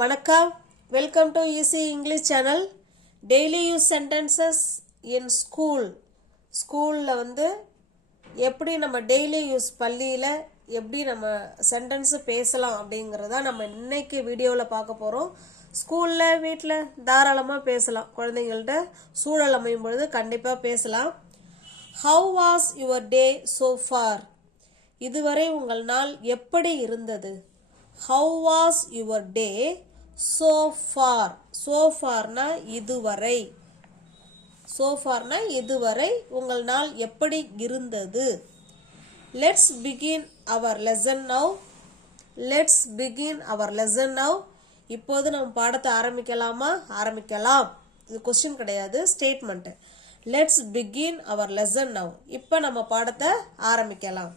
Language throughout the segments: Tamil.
வணக்கம், welcome to easy English channel. Daily use sentences இன் ஸ்கூலில் எப்படி நம்ம டெய்லி யூஸ் பள்ளியில் எப்படி நம்ம சென்டென்ஸு பேசலாம் அப்படிங்கிறத நம்ம இன்னைக்கு வீடியோவில் பார்க்க போகிறோம். ஸ்கூலில் வீட்டில் தாராளமாக பேசலாம். குழந்தைங்கள்ட்ட சூழல் அமையும் பொழுது கண்டிப்பாக பேசலாம். How was your day so far? இதுவரை உங்கள் நாள் எப்படி இருந்தது? How was your day so far? So farனா இதுவரை. So farனா இதுவரை உங்கள் நாள் எப்படி இருந்தது? Let's begin our lesson now. Let's begin our lesson now. இப்போது நம்ம பாடத்தை ஆரம்பிக்கலாமா? ஆரம்பிக்கலாம். இது கொஸ்டின் கிடையாது, statement. Let's begin our lesson now. இப்போ நம்ம பாடத்தை ஆரம்பிக்கலாம்.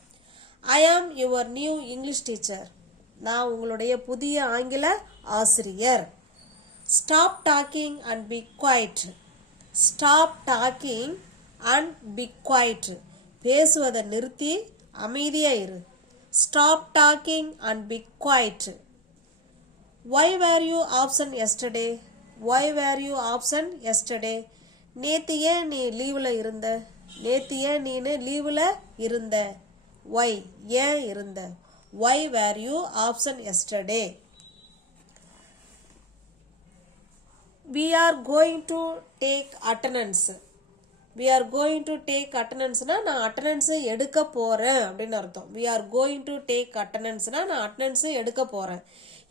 I am your new English teacher. நான் உங்களுடைய புதிய ஆங்கில ஆசிரியர். Stop talking and be quiet. Stop talking and be quiet. பேசுவதை நிறுத்தி அமைதியாக இரு. Stop talking and be quiet. Why were you absent yesterday? Why were you absent yesterday? நேற்று ஏன் நீ லீவில் இருந்த? நேற்று ஏன் நீ லீவில் இருந்த? Why ஏன் இருந்த? Why were you absent yesterday? We are going to take attendance. We are going to take attendance னா நான் attendance எடுக்க போறேன் அப்படின்னு அர்த்தம். We are going to take attendance னா நான் attendance எடுக்க போறேன்.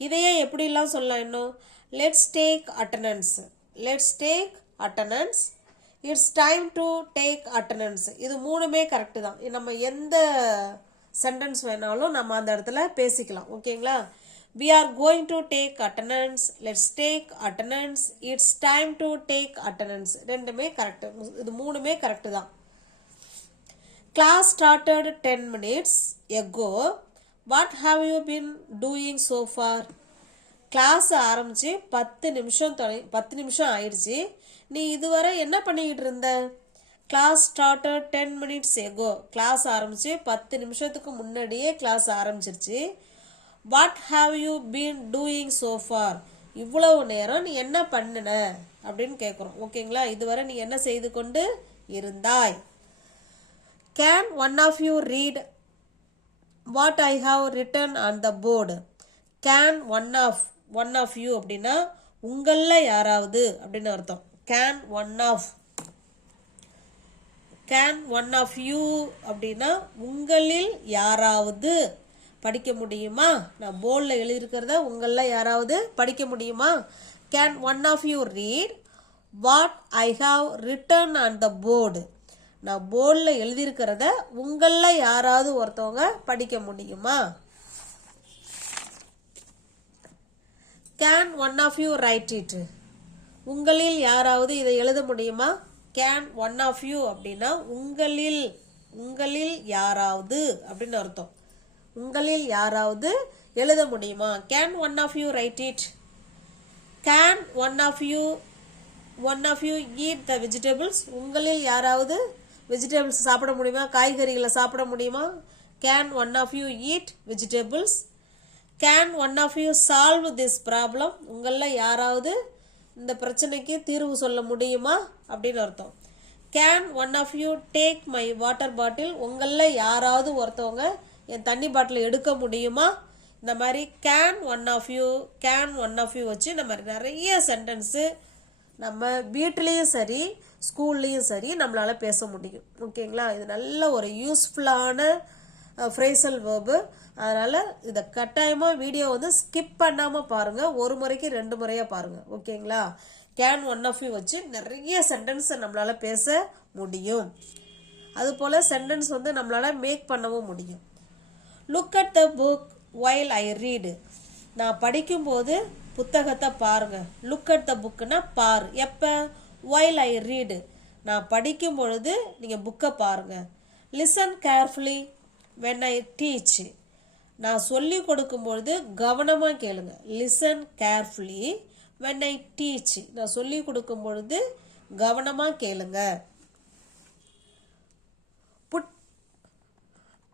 இதையே எப்படிலாம் சொல்லலாம் இன்னும்? Let's take attendance. Let's take attendance. It's time to take attendance. இது மூணுமே கரெக்ட் தான். நம்ம எந்த சென்டென்ஸ் வேணாலும் நம்ம அந்த இடத்துல பேசிக்கலாம். ஓகேங்களா? We are going to take attendance. Let's take attendance. It's time to take attendance. ரெண்டுமே கரெக்ட். இது மூணுமே கரெக்ட் தான். Class started 10 minutes ago. What have you been doing so far? Class ஆரம்பிச்சு 10 நிமிஷம் ஆயிடுச்சு. நீ இதுவரை என்ன பண்ணிக்கிட்டு இருந்த? Class started 10 minutes ago. Class ஆரம்பிச்சு 10 நிமிஷத்துக்கு முன்னாடியே கிளாஸ் ஆரம்பிச்சிருச்சு. What have you been doing so far? இவ்வளவு நேரம் நீ என்ன பண்ணின அப்படின்னு கேட்குறோம். ஓகேங்களா? இதுவரை நீ என்ன செய்து கொண்டு இருந்தாய்? Can one of you read what I have written on the board? Can one of you அப்படின்னா உங்களில் யாராவது அப்படின்னு அர்த்தம். கேன் ஒன் ஆஃப் யூ அப்படின்னா உங்களில் யாராவது படிக்க முடியுமா? நான் போர்டில் எழுதியிருக்கிறத உங்களில் யாராவது படிக்க முடியுமா? Can one of you read what I have written on the board? நான் போர்டில் எழுதியிருக்கிறத உங்களில் யாராவது ஒருத்தவங்க படிக்க முடியுமா? Can one of you write it? உங்களில் யாராவது இதை எழுத முடியுமா? கேன் ஒன் ஆஃப் யூ அப்படின்னா உங்களில் யாராவது அப்படின்னு அர்த்தம். உங்களில் யாராவது எழுத முடியுமா? Can one of you write it? Can one of you eat the vegetables? உங்களில் யாராவது வெஜிடபிள்ஸ் சாப்பிட முடியுமா? காய்கறிகளை சாப்பிட முடியுமா? Can one of you eat vegetables? Can one of you solve this problem? உங்களில் யாராவது இந்த பிரச்சனைக்கு தீர்வு சொல்ல முடியுமா அப்படின்னு அர்த்தம். Can one of you take my water bottle? உங்களில் யாராவது ஒருத்தவங்க என் தண்ணி பாட்டில் எடுக்க முடியுமா? இந்த மாதிரி கேன் ஒன் ஆஃப் யூ வச்சு நம்ம நிறைய சென்டென்ஸு நம்ம வீட்டிலையும் சரி ஸ்கூல்லையும் சரி நம்மளால் பேச முடியும். ஓகேங்களா? இது நல்ல ஒரு யூஸ்ஃபுல்லான ஃப்ரேசல் வேர்பு. அதனால் இதை கட்டாயமாக வீடியோ ஸ்கிப் பண்ணாமல் பாருங்கள். ஒரு முறைக்கு 2 முறையாக பாருங்கள். ஓகேங்களா? கேன் ஒன் ஆஃப் யூ வச்சு நிறைய சென்டென்ஸ் நம்மளால் பேச முடியும். அதுபோல் சென்டென்ஸ் நம்மளால் மேக் பண்ணவும் முடியும். Look at the book while I read. நான் படிக்கும்போது புத்தகத்தை பாருங்க. லுக் அட் த புக்குன்னா பாரு. எப்போ? வைல் ஐ ரீடு. நான் படிக்கும் பொழுது நீங்கள் புக்கை பாருங்க. Listen carefully when I teach. நான் சொல்லி கொடுக்கும் பொழுது கவனமாக கேளுங்க. Listen carefully when I teach. நான் சொல்லி கொடுக்கும் பொழுது கவனமாக கேளுங்க.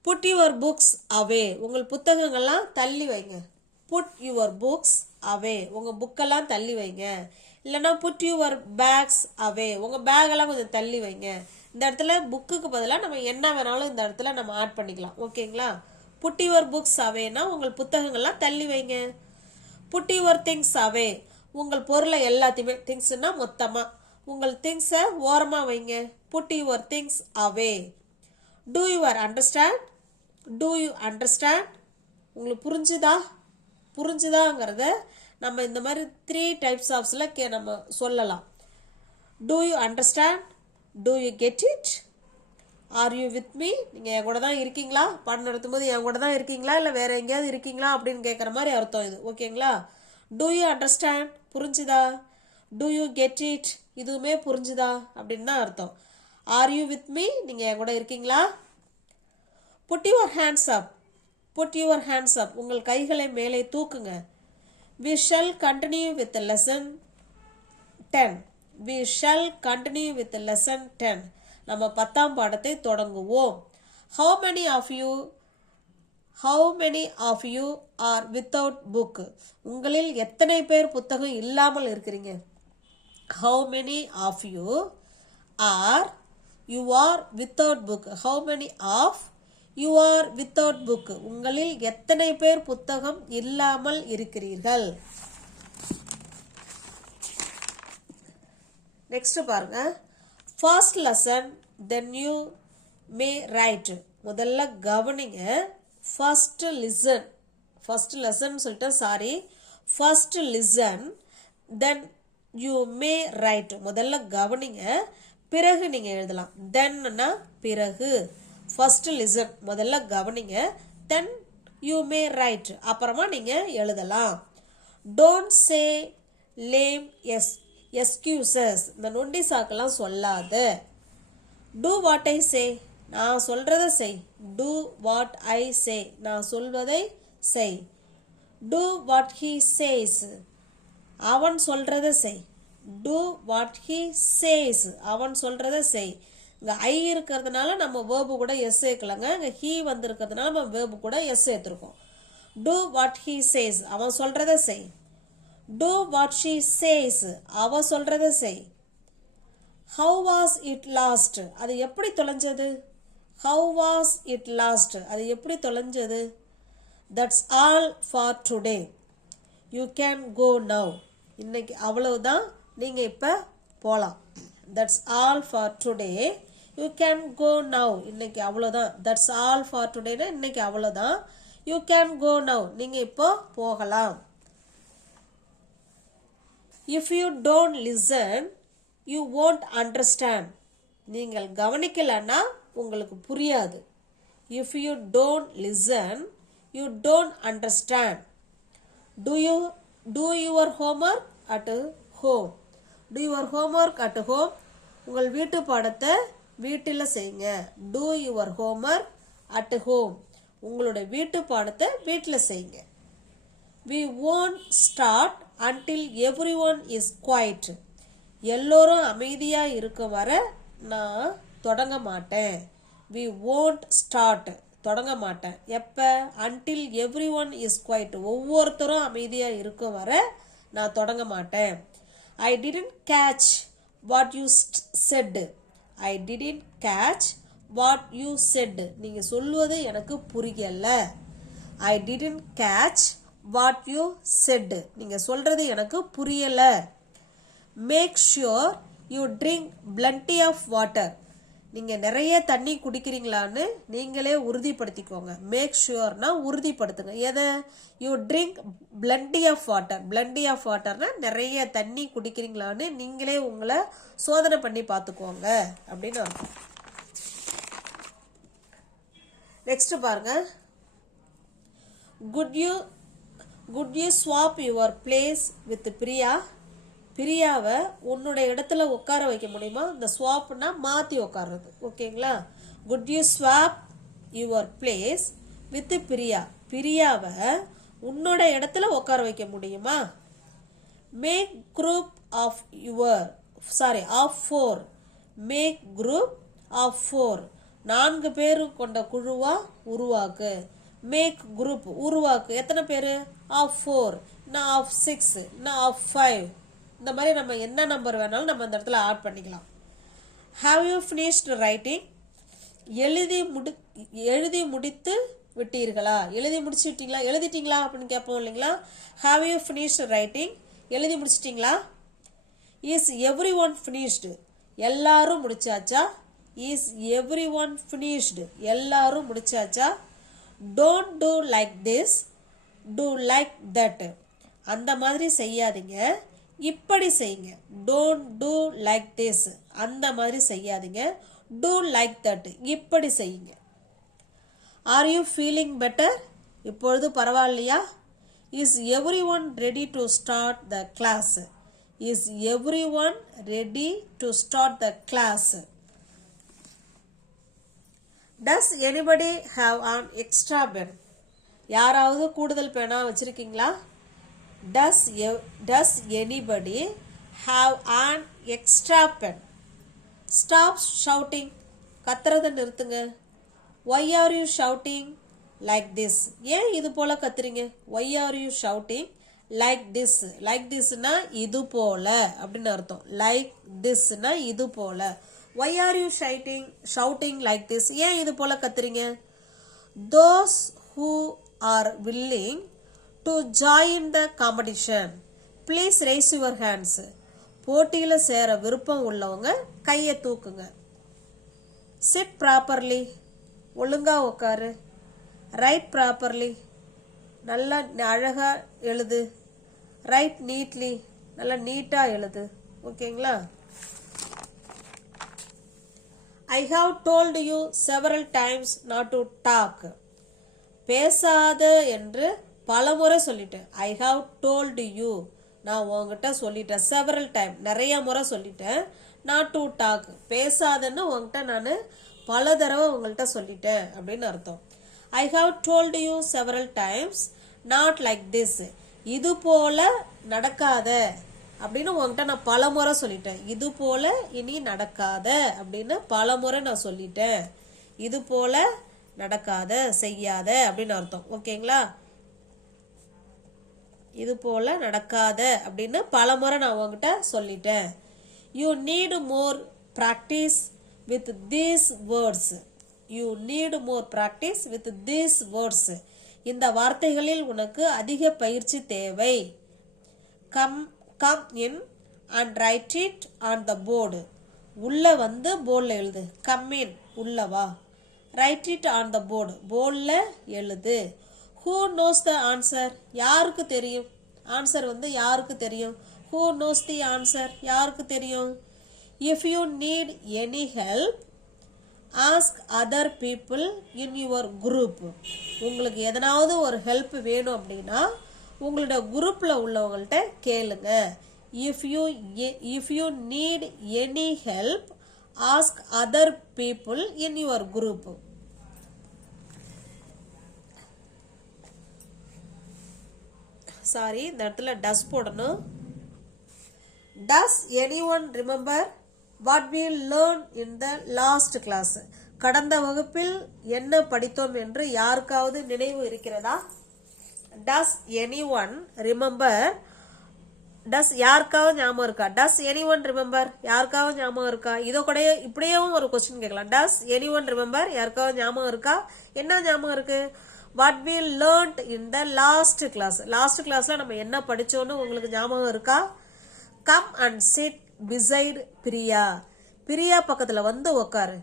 புட் யுவர் புக்ஸ் அவே. உங்கள் புத்தகங்கள்லாம் தள்ளி வைங்க. புட் யுவர் புக்ஸ் அவே, உங்கள் புக்கெல்லாம் தள்ளி வைங்க. இல்லைன்னா புட் யுவர் பேக்ஸ் அவே, உங்கள் பேக்கெல்லாம் கொஞ்சம் தள்ளி வைங்க. இந்த இடத்துல புக்குக்கு பதிலாக நம்ம என்ன வேணாலும் இந்த இடத்துல நம்ம ஆட் பண்ணிக்கலாம். ஓகேங்களா? புட் யுவர் புக்ஸ் அவேனா உங்கள் புத்தகங்கள்லாம் தள்ளி வைங்க. புட் யுவர் திங்ஸ் அவே, உங்கள் பொருளை எல்லாத்தையுமே, திங்ஸ்னா மொத்தமாக, உங்கள் திங்ஸை ஓரமாக வைங்க. Put your things away. Do your understand, do you understand, உங்களுக்கு புரிஞ்சுதாங்கிறத நம்ம இந்த மாதிரி 3 டைப்ஸ் ஆஃப்ஸில் நம்ம சொல்லலாம். Do you understand, do you get it, are you with me, நீங்கள் என் கூட தான் இருக்கீங்களா, பாடம் நடத்தும் போது என் கூட தான் இருக்கீங்களா இல்லை வேறு எங்கேயாவது இருக்கீங்களா அப்படின்னு கேட்குற மாதிரி அர்த்தம் இது. ஓகேங்களா? டூ யூ அண்டர்ஸ்டாண்ட் புரிஞ்சுதா, டூ யூ கெட் இட் இதுவுமே புரிஞ்சுதா அப்படின்னு தான் அர்த்தம். ஆர் யூ வித் மீ, நீங்கள் என் கூட இருக்கீங்களா. Put your hands up, put your hands up, உங்கள் கைகளை மேலே தூக்குங்க. We shall continue with the lesson 10. We shall continue with the lesson 10. நம்ம 10ஆம் பாடத்தை தொடங்குவோம். How many of you are without book? உங்களில் எத்தனை பேர் புத்தகம் இல்லாமல் இருக்கிறீங்க? How many of you are without book? How many of you are without book? உங்களில் எத்தனை பேர் புத்தகம் இல்லாமல் இருக்கிறீர்கள்? நெக்ஸ்ட் பாருங்க. First lesson, then you may write. முதல்ல கவனிங்க. First listen. First lesson சொல்லிட்டு sorry. First listen, then you may write. முதல்ல கவனிங்க, பிறகு நீங்க எழுதலாம். Thenனா பிறகு. First listen, முதல்ல கவனிங்க, then you may write, அப்புறமா நீங்க எழுதலாம். Don't say lame excuses, இந்த நொண்டி சாக்கெல்லாம் சொல்லாத. Do what I say, நான் சொல்றதை செய். Do what I say, நான் சொல்வதை செய். Do what he says, அவன் சொல்றதை செய். Do what he says, அவன் சொல்றதை செய். இங்கே ஐ இருக்கிறதுனால நம்ம வேர்பு கூட எஸ் சேர்க்கலங்க. இங்கே ஹீ வந்திருக்கிறதுனால நம்ம வேர்பு கூட எஸ் சேர்த்துருக்கோம். டூ வாட் ஹீ சேஸ், அவன் சொல்கிறத செய். டூ வாட் ஷீ சேஸ், அவன் சொல்கிறத செய். ஹவு வாஸ் இட் லாஸ்ட், அது எப்படி தொலைஞ்சது. ஹவு வாஸ் இட் லாஸ்ட், அது எப்படி தொலைஞ்சது. That's all for today, you can go now, இன்னைக்கு அவ்வளவுதான், நீங்கள் இப்போ போகலாம். That's all for today, you can go now, இன்னைக்கு அவ்வளோதான். தட்ஸ் ஆல் ஃபார் டுடேனா இன்னைக்கு அவ்வளோதான். யூ கேன் கோ நவ், நீங்கள் இப்போ போகலாம். If you don't listen you won't understand, நீங்கள் கவனிக்கலைன்னா உங்களுக்கு புரியாது. If you don't listen you don't understand. Two your homework at home, two your homework at home, உங்கள் வீட்டு பாடத்தை வீட்டில் செய்யுங்க. Two your homework at home, உங்களுடைய வீட்டு பாடத்தை வீட்டில் செய்யுங்க. we won't start until everyone is quiet, எல்லோரும் அமைதியாக இருக்கும் வரை நான் தொடங்க மாட்டேன். we won't start, தொடங்க மாட்டேன். எப்போ? until everyone is quiet, ஒவ்வொருத்தரும் அமைதியாக இருக்கும் வரை நான் தொடங்க மாட்டேன். I didn't catch what you said, I didn't catch what you said, நீங்கள் சொல்வது எனக்கு புரியல. I didn't catch what you said, நீங்கள் சொல்றது எனக்கு புரியல. Make sure you drink plenty of water, நீங்கள் நிறைய தண்ணி குடிக்கிறீங்களான்னு நீங்களே உறுதிப்படுத்திக்கோங்க. மேக் ஷுவர்னா உறுதிப்படுத்துங்க. எதை? You drink plenty of water, plenty of waterனா நிறைய தண்ணி குடிக்கிறீங்களான்னு நீங்களே உங்களை சோதனை பண்ணி பார்த்துக்கோங்க அப்படின்னு அர்த்தம். நெக்ஸ்ட் பாருங்க. Could you swap your place with Priya, பிரியாவை உன்னுடைய இடத்துல உட்கார வைக்க முடியுமா? இந்த ஸ்வாப்னா மாற்றி உட்கார்றது. ஓகேங்களா? Could you swap your place with Priya, பிரியாவை உன்னோட இடத்துல உட்கார வைக்க முடியுமா? Make group of of 4, make group of 4, 4 பேர் கொண்ட குழுவா உருவாக்கு. மேக் குரூப் உருவாக்கு. எத்தனை பேர்? ஆஃப் 4, இன்னும் ஆஃப் 6, இன்னும் ஆஃப் 5. இந்த மாதிரி நம்ம என்ன நம்பர் வேணாலும் நம்ம இந்த இடத்துல ஆட் பண்ணிக்கலாம். Have you finished writing? எழுதி முடித்து விட்டீர்களா? எழுதி முடிச்சு விட்டீங்களா? எழுதிட்டீங்களா அப்படின்னு கேட்போம் இல்லைங்களா? Have you finished writing? எழுதி முடிச்சிட்டிங்களா? Is every one finished? எல்லாரும் முடிச்சாச்சா? Is every one finished? எல்லாரும் முடிச்சாச்சா? Don't do like this, do like that. அந்த மாதிரி செய்யாதீங்க, இப்படி செய்யுங்க. டோன்ட் டூ லைக் திஸ், அந்த மாதிரி செய்யாதீங்க. டூ லைக் தட், இப்படி செய்யுங்க. Are you feeling better? இப்பொழுது பரவாயில்லையா? Is every one ready to start the class? Is every one ready to start the class? Does anybody have an extra pen? யாராவது கூடுதல் பேனா வச்சிருக்கீங்களா? Does anybody have an extra pen? Stop shouting, கத்துறதை நிறுத்துங்க. Why are you shouting like this? ஏன் இது போல கத்துறீங்க? Why are you shouting like this? Like thisனா இது போல அப்படின்னு அர்த்தம். Like thisனா இது போல. Why are you shouting like this? ஏன் இது போல கத்துறீங்க? Those who are willing to join the competition, please raise your hands. போட்டியில சேர விருப்பம் உள்ளவங்க கையை தூக்குங்க. Sit properly, ஒழுங்கா உட்காரு. ரைட் ப்ராப்பர்லி, நல்லா அழகா எழுது. ரைட் நீட்லி, நல்லா நீட்டா எழுது. ஓகேங்களா? I have told you several times not to talk. பேசாத என்று பலமுறை சொல்லிட்டேன். ஐ ஹாவ் டோல்டு யூ, நான் உங்ககிட்ட சொல்லிட்டேன். செவரல் டைம், நிறைய முறை சொல்லிட்டேன். நாட் டு டாக், பேசாதன்னு உங்ககிட்ட நான் பல தடவை உங்கள்கிட்ட சொல்லிட்டேன் அப்படின்னு அர்த்தம். ஐ have told you several times not like this, இது போல நடக்காத அப்படின்னு உங்ககிட்ட நான் பல முறை சொல்லிட்டேன். இது போல இனி நடக்காத அப்படின்னு பல முறை நான் சொல்லிட்டேன். இது போல நடக்காத, செய்யாத அப்படின்னு அர்த்தம். ஓகேங்களா? இது போல நடக்காத அப்படின்னு பல முறை நான் உங்ககிட்ட சொல்லிட்டேன். You need more practice with these words. You need more practice with these words. இந்த வார்த்தைகளில் உனக்கு அதிக பயிற்சி தேவை. come in and write it on the board. உள்ள வந்து போர்டில் எழுது. come in, உள்ள வா. write it on the board, போர்டில் எழுது. who knows the answer? யாருக்கு தெரியும்? ஆன்சர் வந்து யாருக்கு தெரியும்? who knows the answer? யாருக்கு தெரியும்? If you need any help, ask other people in your group. உங்களுக்கு எதனாவது ஒரு ஹெல்ப் வேணும் அப்படின்னா உங்களோட குரூப்ல உள்ளவங்கள்ட்ட கேளுங்க. If you need any help, ask other people in your group. Sorry, இந்த இடத்துல டஸ் போடணும். Does anyone remember what we learned in the last class? கடந்த வகுப்பில் என்ன படித்தோம் என்று யாருக்காவது நினைவு இருக்கிறதா? Does anyone remember? யாருக்காவது ஞாபகம் இருக்கா? Does anyone remember? யாருக்காவது ஞாபகம் இருக்கா? இதோ கூட இப்படியேவும் ஒரு கொஸ்டின் கேட்கலாம். Does anyone remember? யாருக்காவது ஞாபகம் இருக்கா? என்ன ஞாபகம் இருக்கு? What we learned in the last class. Last கிளாஸ்ல நம்ம என்ன படிச்சோம்னு உங்களுக்கு ஞாபகம் இருக்கா? Come and sit beside Priya. Priya பக்கத்துல வந்து உட்காரு.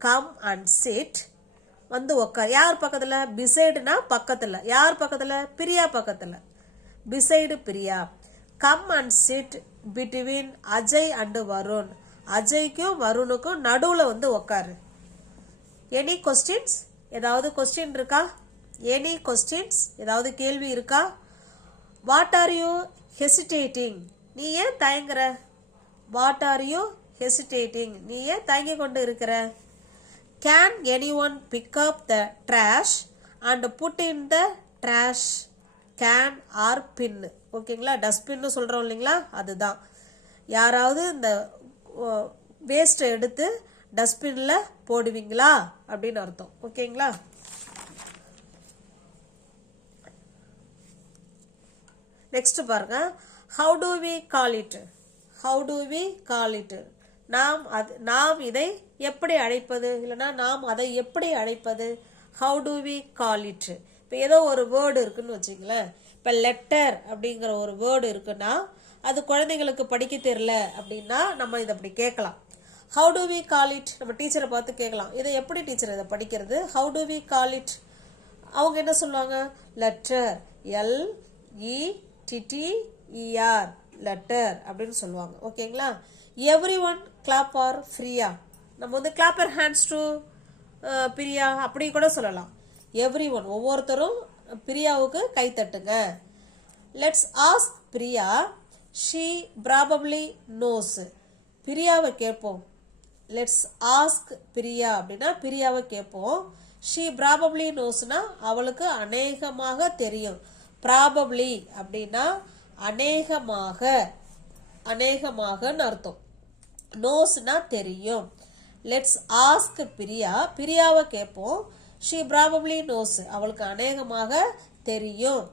Come and sit, வந்து உட்காரு. யார் பக்கத்துல? பிசைடுனா பக்கத்துல. யார் பக்கத்துல? பிரியா பக்கத்துல. Beside Priya. Come and sit between Ajay and Varun. அஜய்க்கும் வருணுக்கும் நடுவுல வந்து உட்காரு. Any questions? ஏதாவது கொஸ்டின் இருக்கா? Any questions? ஏதாவது கேள்வி இருக்கா? What are you hesitating? நீ ஏன் தயங்குற? What are you hesitating? நீ ஏன் தயங்கி கொண்டு இருக்கிற? Can anyone pick up the trash and put in the trash can or bin? ஓகேங்களா? டஸ்ட்பின்னு சொல்கிறோம் இல்லைங்களா, அதுதான். யாராவது இந்த வேஸ்ட்டை எடுத்து டஸ்ட்பினில் போடுவீங்களா அப்படின்னு அர்த்தம். ஓகேங்களா? நெக்ஸ்ட் பாருங்க, how do we call it? How do we call it? நாம் இதை எப்படி அழைப்பது, இல்லைன்னா நாம் அதை எப்படி அழைப்பது? How do we call it? இப்போ ஏதோ ஒரு வேர்டு இருக்குன்னு வச்சுங்களேன். இப்போ லெட்டர் அப்படிங்கிற ஒரு வேர்டு இருக்குன்னா அது குழந்தைங்களுக்கு படிக்க தெரியல அப்படின்னா நம்ம இதை அப்படி கேட்கலாம். How do we call it? நம்ம டீச்சரை பார்த்து கேட்கலாம், இதை எப்படி டீச்சர் இதை படிக்கிறது? How do we call it? அவங்க என்ன சொல்லுவாங்க? லெட்டர், LETTER, லெட்டர் அப்படின்னு சொல்லுவாங்க. ஓகேங்களா? எவ்ரி ஒன் கிளாப் ஆர் ஃப்ரீயா? நம்ம வந்து clap your hands to Priya அப்படி கூட சொல்லலாம். எவ்ரி ஒன், ஒவ்வொருத்தரும் பிரியாவுக்கு கை தட்டுங்க. Let's ask Priya, she probably knows. பிரியாவை கேட்போம். லெட்ஸ் ஆஸ்க் பிரியா அப்படின்னா பிரியாவை கேட்போம். ஷீ ப்ராபப்ளி நோஸ்னா அவளுக்கு அநேகமாக தெரியும். ப்ராபப்ளி அப்படின்னா அநேகமாக, அநேகமாகன்னு அர்த்தம். நோஸ்னா தெரியும். லெட்ஸ் ஆஸ்க் பிரியா, பிரியாவை கேட்போம். ஷீ ப்ராபப்ளி நோஸ், அவளுக்கு அநேகமாக தெரியும்.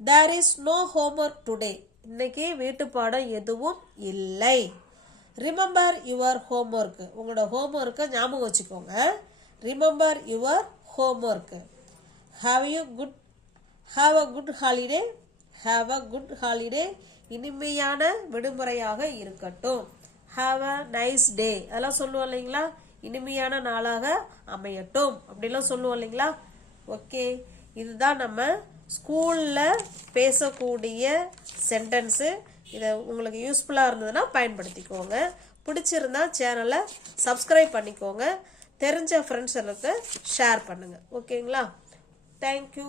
There is no homework today, இன்னைக்கு வீட்டு பாடம் எதுவும் இல்லை. ரிமெம்பர் யுவர் ஹோம்ஒர்க், உங்களோட ஹோம்ஒர்க்கை ஞாபகம் வச்சுக்கோங்க. Remember your homework. Have a good holiday. Have a good holiday, இனிமையான விடுமுறையாக இருக்கட்டும். ஹாவ் அ நைஸ் டே, அதெல்லாம் சொல்லுவோம் இல்லைங்களா? இனிமையான நாளாக அமையட்டும் அப்படிலாம் சொல்லுவோம் இல்லைங்களா? ஓகே, இதுதான் நம்ம ஸ்கூலில் பேசக்கூடிய சென்டென்ஸு. இதை உங்களுக்கு யூஸ்ஃபுல்லாக இருந்ததுன்னா பயன்படுத்திக்கோங்க. பிடிச்சிருந்தா சேனலை சப்ஸ்கிரைப் பண்ணிக்கோங்க. தெரிஞ்ச ஃப்ரெண்ட்ஸுக்கு ஷேர் பண்ணுங்கள். ஓகேங்களா? தேங்க்யூ.